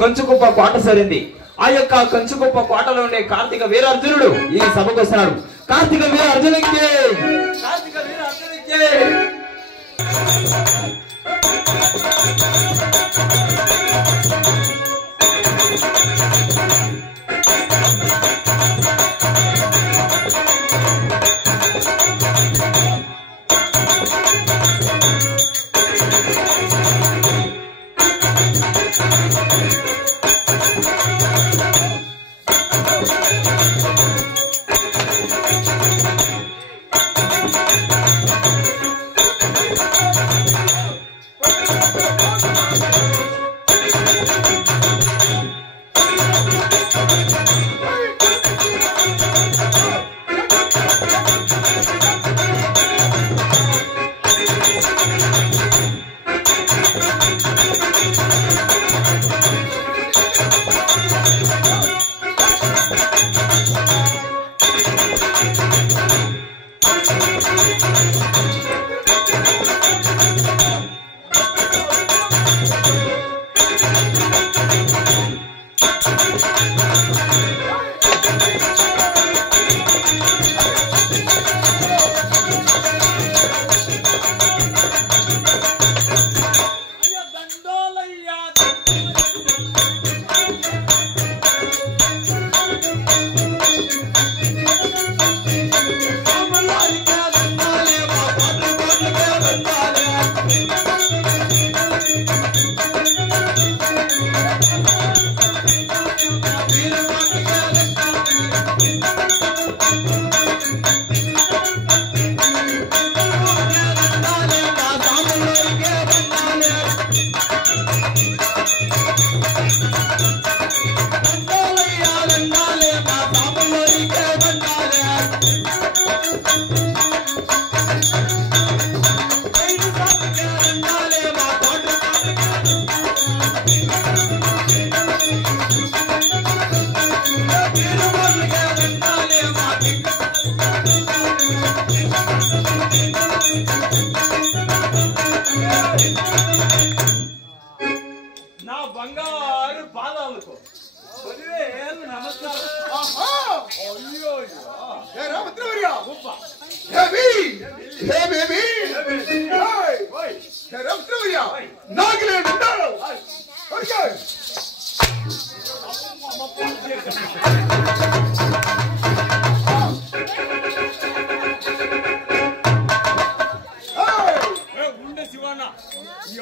కంచుకుప్ప కోట సరింది. ఆ యొక్క కంచుకుప్ప కోటలో ఉండే కార్తీక వీరార్జునుడు ఈ సభకు వస్తున్నాడు. కార్తీక వీరార్జునికి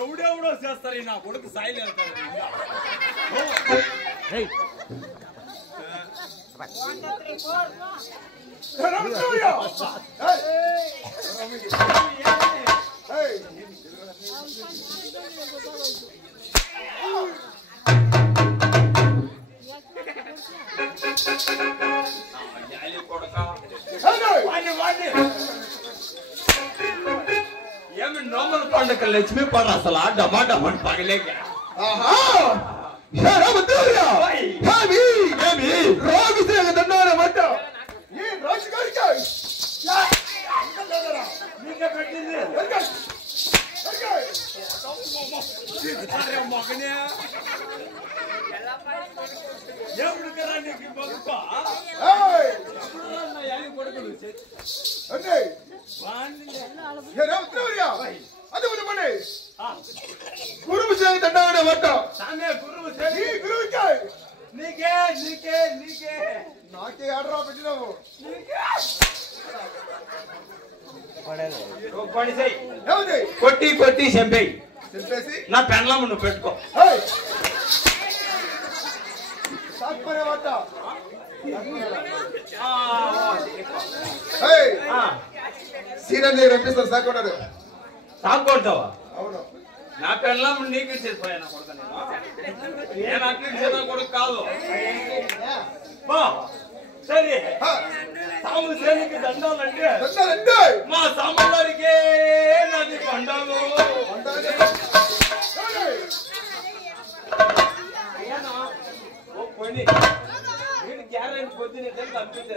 ఎవడెవడో చేస్తారు నా కొడుకు సాయిలు ఏమి నోముల పండుగ లక్ష్మీ పడ అసలు డమా డమా పగలేక మగనే ఎప్పుడు కదా నీకు బతుక కొడుకులు గురువు తండానే వట్ట గురువు నీకే నీకే నీకే నాకే ఆర్డర్ పెట్టినావు కొట్టి కొట్టి చంపేయి చెప్పేసి నా పెండ్లం నువ్వు పెట్టుకో సీరియల్ రప్పిస్తాను సాకున్నాడు సాగుకుంటావా అవును నా పెండ్లం నీకు ఇచ్చేసిపోయాను కొడుకు నేను అట్లా ఇచ్చేదా కొడుకు కాదు సరే సాము శ్రేణికి దండాలంటే మా సాంబారికి నాది పండాలు పోయి వీడు గ్యారెంటీ పొద్దున కంప్లీట్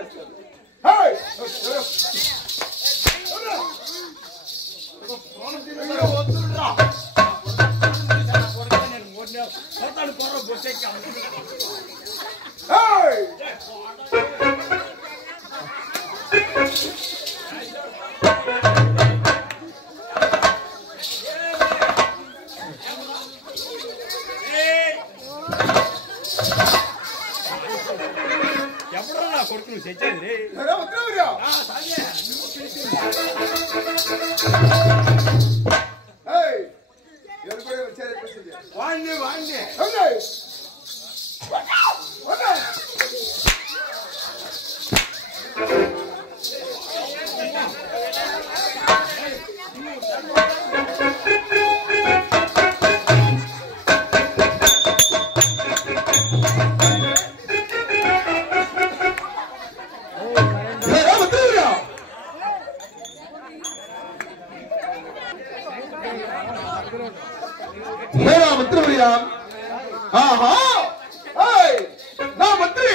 నా మంత్రి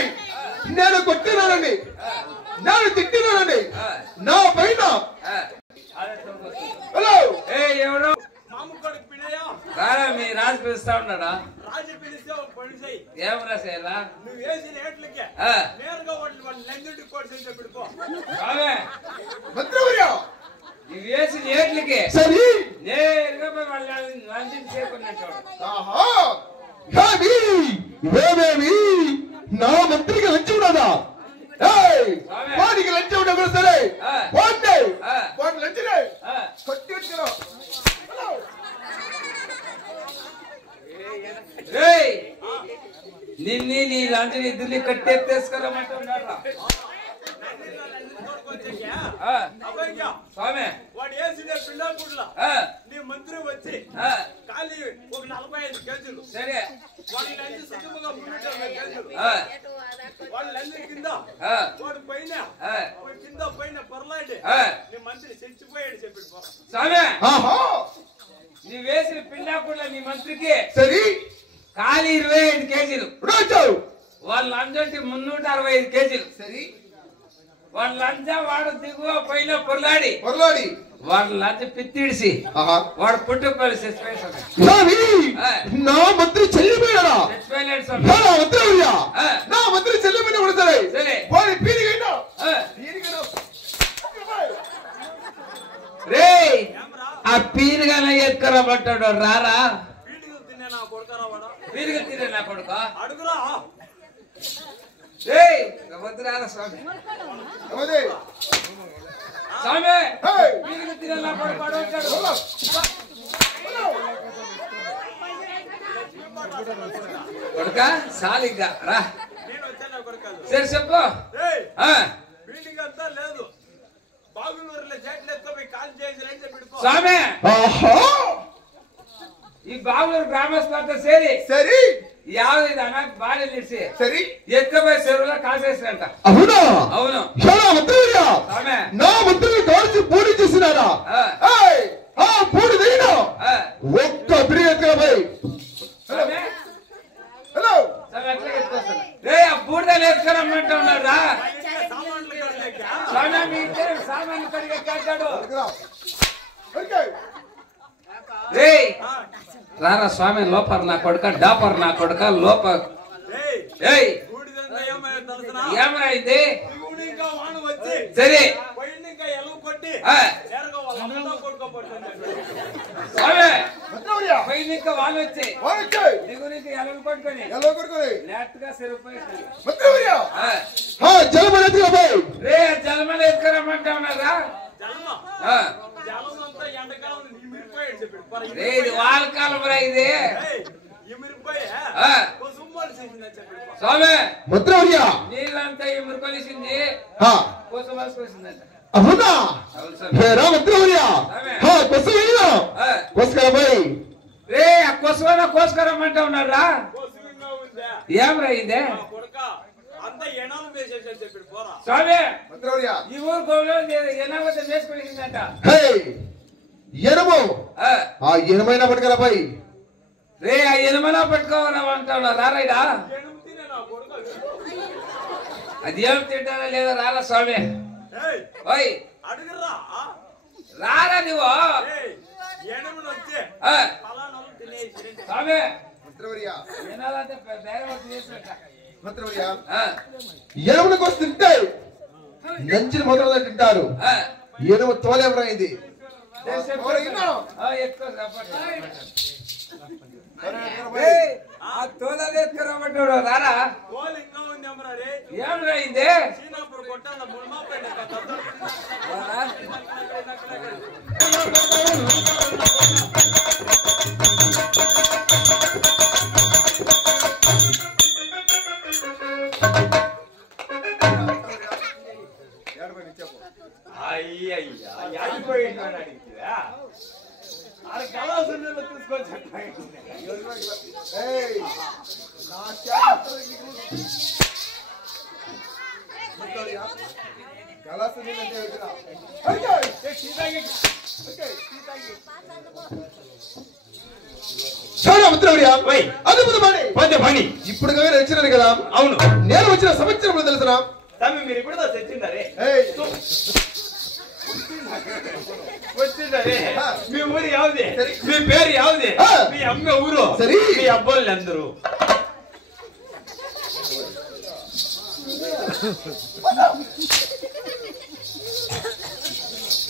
నేను కొట్టినానండి, నేను తిట్టినానండి, నా పైన హలో ఎవరు రారా మీ రాజు పిలుస్తా ఉన్నాడా? ఏం రాసేలా మంత్రివర్య నువ్వు వేసిన ఏట్లకే సరే నేరుగా పోయి వాళ్ళని లంచం చేసుకున్నట్టు. ఇవేమేమి నా మంత్రికి లంచం ఉన్నదా? వాడికి లంచం ఉన్నా కూడా సరే వాడి లంచనే కొట్టి వచ్చారు. నిన్ని నీ లంచం ఇద్దరిని కట్టెత్తేసుకోరమంటున్నారా? స్వామి వాడు వేసిన పిల్లల నీ మంత్రి వచ్చి ఖాళీ ఒక 45 కేజీలు సరే వాళ్ళని సుఖముగా 3 కేజీలు వాళ్ళందరి కింద వాడు పైన కింద పైన పొరలాడి నీ మంత్రి చచ్చిపోయాడు చెప్పి స్వామి నీ వేసిన పిండాకుళ్ళ నీ మంత్రికి సరే ఖాళీ 25 కేజీలు వాళ్ళ లంచంటి 365 కేజీలు. సరే వాళ్ళ లంచ వాడు దిగువ పైన పొరలాడి వాడు లంచ పిత్తిడిసి వాడు పుట్టుపల్లి నా మంత్రి చెల్లిపోయాడా? నా మంత్రి చెల్లిపోయినా కూడా సరే వాడి పీరిగైనా రే ఆ పీరుగానే ఎత్తుకరబట్టాడు రారా పీరుగా తినే నా కొడుక అడుగురా స్వామి స్వామి పీరుగా తినే నా కొడుకు అడుగుతాడు. కొడుక సాలిగా రా సరే చెప్పు. బిల్డింగ్ అంతా లేదు బాగులూరులో చెట్లు ఎత్తుకొని కాల్ చేసి పెట్టుకో స్వామి ఈ బాగులూరు గ్రామస్తులంతా సరే యాభై బాగా నిలిచి సరే ఎక్కబోయే చెరువులో కాసేసినంట. అవునా? అవును నా మంత్రిని కాల్చి పూడి చేసినారా? పూడి దిగినా ఒక్క పిరిగెత్తుకపోయి హలో ఆ బూడిదలు ఎత్తుకరమ్మంటా ఉన్నారా? స్వామి మీ ఇద్దరు సామాన్లు కడిగెక్కాడు. రారా స్వామి లోపర్ నా కొడుక డాపర్ నా కొడుక లోప ఏమైంది సరే పైన వాళ్ళు వచ్చి దిగునికి ఎలలు కొట్టుకొని నేట్టుగా రే జలమలు ఎత్తుకరమ్మంటా ఉన్నారా? ఇది వాళ్ళ కాలం రా ఇది స్వామి నీళ్ళంతా ఇమురుకొలిసింది కోసమాసుకొలిసిందంట. అవునా? రే ఆ కొసవన కోసుకరమ్మంటా ఉన్నారా? ఏం రాయిందే స్వామి ఈ ఊరు గోలో ఎనవత వేసుకొలిసిందంట. ఎనము ఆ ఎనమైనా పట్టుకరాబాయి రే ఆ ఎనమైనా పట్టుకోవాలంటా రారాయిడా? అది ఏం తింటారా లేదా రారా స్వామి రారా నువ్వు స్వామి ఏనాలంటే ಬೇರೆ వస్తు చేసినట్ట ఎనుముల కోసం తింటే నంచిన మొదలు తింటారు ఎనుము తోలేవరైంది ఆ తోలలే ఎత్తురబడ్డాడు రారా తోలు ఇంకా ఉంది అమ్మరే ఏం రాయింది సీనాపూర్ కొట్టాల ముల్మాపేట అయ్యయ్యా యాడిపోయింది అని అడిగితే ఆడ కళాసురులు తీసుకొచ్చి ఇప్పుడు వచ్చినారు కదా అవును నేను వచ్చిన సంవత్సరం తెలుసునా తమ్మి మీరు ఇప్పుడు తెచ్చిందరే వచ్చిందరే మీ ఊరు యావది మీ పేరు యావది మీ అమ్మ ఊరు మీ అబ్బోళ్ళు అందరూ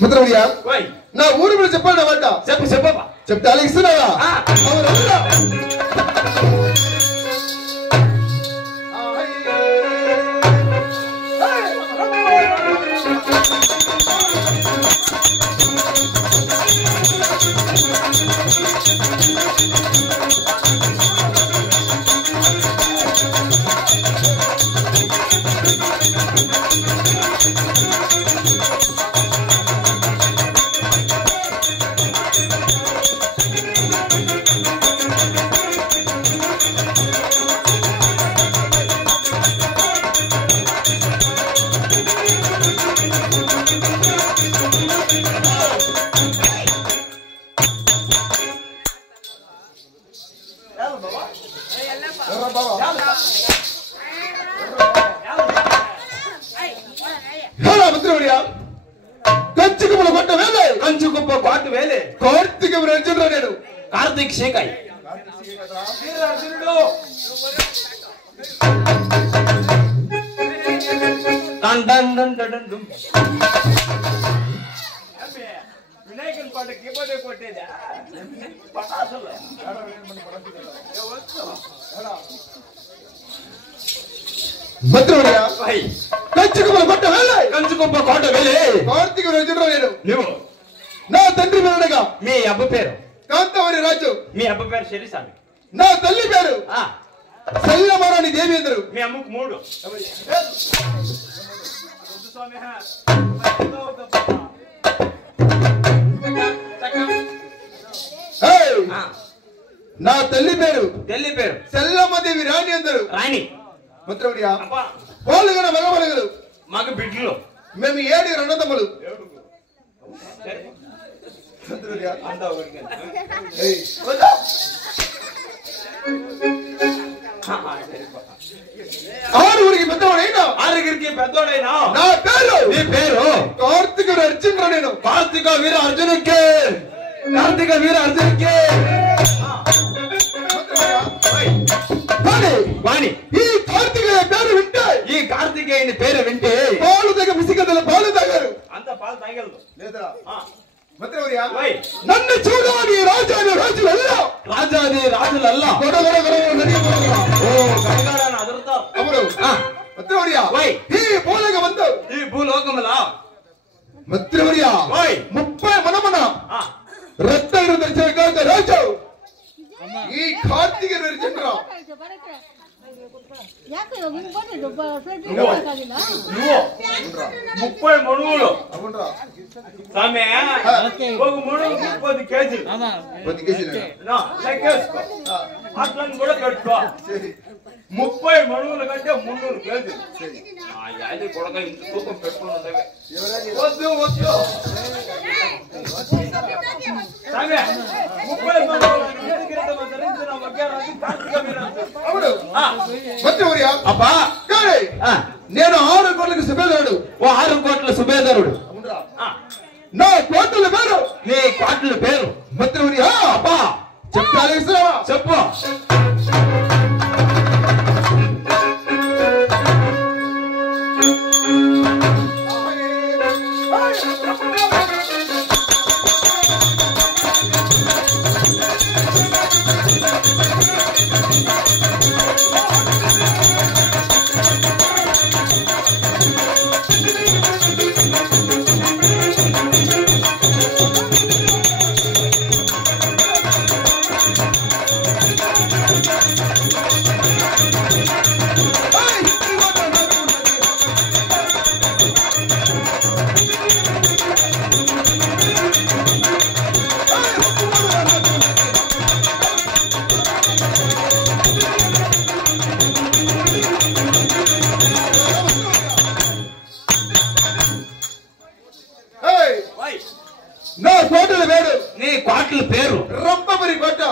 మిత్రమయ్యా నా ఊరు మీద చెప్పండి అన్నమాట చెప్పబ్బా చెప్తే అలా ఇస్తున్నావా కంచుకుప్ప కోట వేలే కార్తీక నేను కార్తీక్ శేఖాయ్ వినాయకుని పాట కీబోర్డ్ కొట్టేదా కంచుకుప్ప కోట వేలే కార్తీక నేను నువ్వు నా తండ్రి పేరుగా మీ అబ్బ పేరు కాంతవరి రాజు మీ అబ్బ పేరు శరీస్వామి నా తల్లి పేరు శైలమారాణి దేవేంద్రు మీ అమ్మకు 3 నా తల్లి పేరు సెల్లమ్మదేవి రాణి అందరు రాణి మిత్రుడియా పోలుగన మగమలగలు మగ బిడ్డలు మేము 7 అన్నదమ్ములు ఆరుగురికి పెద్దవాడైనా నా పేరు నీ పేరు కార్తీక అర్జున్ నేను కార్తీక వీర అర్జునుకే వాణి ఈ కార్తీకేయ పేరు వింటే పాలు దగ్గర మిసిగదల పాలు తాగారు అంత పాలు తాగలదు లేదరా నన్ను చూడాలి రాజాది రాజులల్లా ఈ భూలోకముల మిత్రవర్యా 30 మనమున రత్న దర్శన రాజు ఈ కార్తీక చంద్ర 30 మణువులు స్వామి ఒక మణువు 10 కేజీలు 10 కేజీలు లెక్కేసుకో అట్లా కూడా పెట్టుకో 30 మణువుల కంటే 300 కేజీలు అది కూడా ఇంత తూకం పెట్టుకుని ఉండవే వద్దు స్వామి 30 మణువులు అబ్బా నేను 6 కోట్లకు సుబేదారుడు 6 కోట్ల సుబేదారుడు నా కోట్ల పేరు నీ కోట్ల పేరు మంత్రి అబ్బా చెప్పాలి చెప్పు నా కోటల పేరు నీ కోటల పేరు రంపమరి కోట.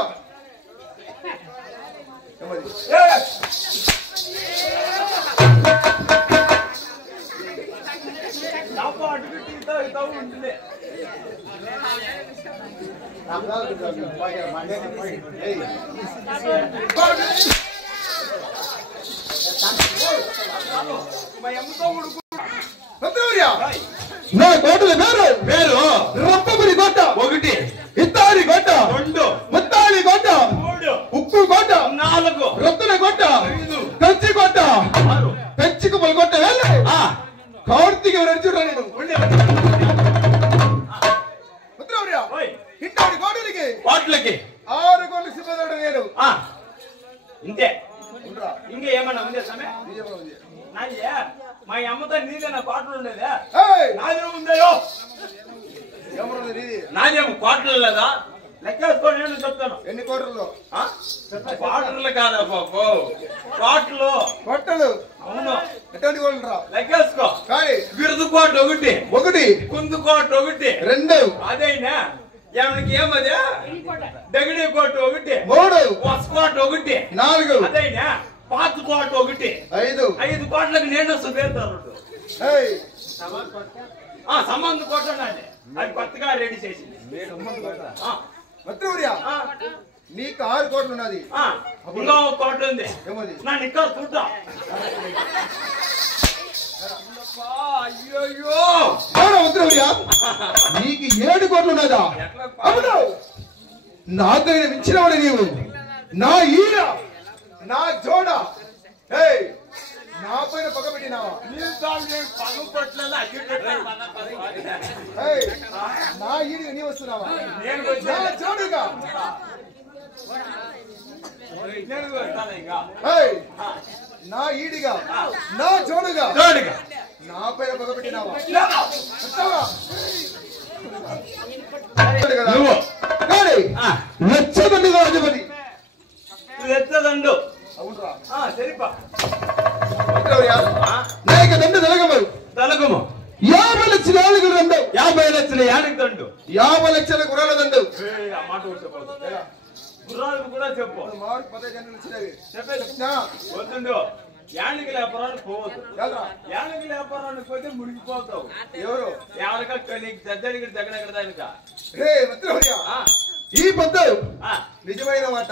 నా కోటల పేరు రంపమరి కోట ఒకటి, ఇత్తారి కోట రెండు, ముత్తాలి కోట మూడు, ఉప్పు కోట నాలుగు, రత్న కోట ఐదు, కంచి కోట ఆరు. పెంచుకుమల కోట వెళ్ళే కార్తీక నడుచురా నేను ముద్రవర్య ఓయ్, ఇంటాడి కోటలకి కోట్లకి 6 కోట్ల సింహదాడు నేను ఇంతే. ఇంకా ఏమన్నా ఉందే సమయ నాయ్యే మా అమ్మతో నీదే నా కోటలు ఉండేదే నాదే ఉందేయో నాదేమో కోటలు లేదా లెక్కేసుకో. నేను చెప్తాను ఎన్ని కోటలు కోటలు కాదా పాపో కోటలు కోటలు అవును ఎటువంటి కోటలు రా లెక్కేసుకో. కానీ బిరుదు కోట ఒకటి, ఒకటి కుందు కోట ఒకటి, రెండు అదైనా ఏమనికి ఏమదే దగడి కోట ఒకటి, మూడు వస కోట ఒకటి, నాలుగు అదైనా పాత కోట ఒకటి, ఐదు 5 కోట్లకు నేను సుబేతారు సంబంధ కోట నాది. అది కొత్తగా రెడీ చేసింది. మత్రూర్య నీకు 6 కోట్లు ఉన్నది. ఇంకో కోట ఉంది ఏమది నన్ను ఇక్కడ చూద్దా. అయ్యో మత్రూర్య నీకు 7 కోట్లు ఉన్నదా? అవును నాతో మించినవాడు నీవు. నా ఈర నా జోడ నా పైన పగబెట్టినావా? నా ఈడిగా నీ వస్తున్నావా? నా జోడుగా నా ఈడిగా నా జోడుగా నా పైన పగబెట్టినావా? లక్షదండుగా అధిపతి ఎత్తదండు అవునరా సరిపా నాయక దండు తలగమరు తలగము 50 లక్షల ఏనుగుల దండు 50 లక్షల యానికి దండు 50 లక్షల గుర్రాల దండు ఆ మాట చెప్పదు గుర్రాలకు కూడా చెప్పు మాకు 15 జనలు వచ్చినవి చెప్పేది వద్దండు. యానికి లేపరానికి పోవద్దు. యానికి లేపరానికి పోతే మునిగిపోతావు. ఎవరు యాడక నీకు దగ్గరికి దగ్గర దానిక ఈ పొద్దు నిజమైన మాట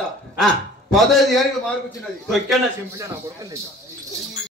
15 ఏనుగులు మార్కొచ్చినది. తొక్కిన సింపుల్ నా కొడుతుంది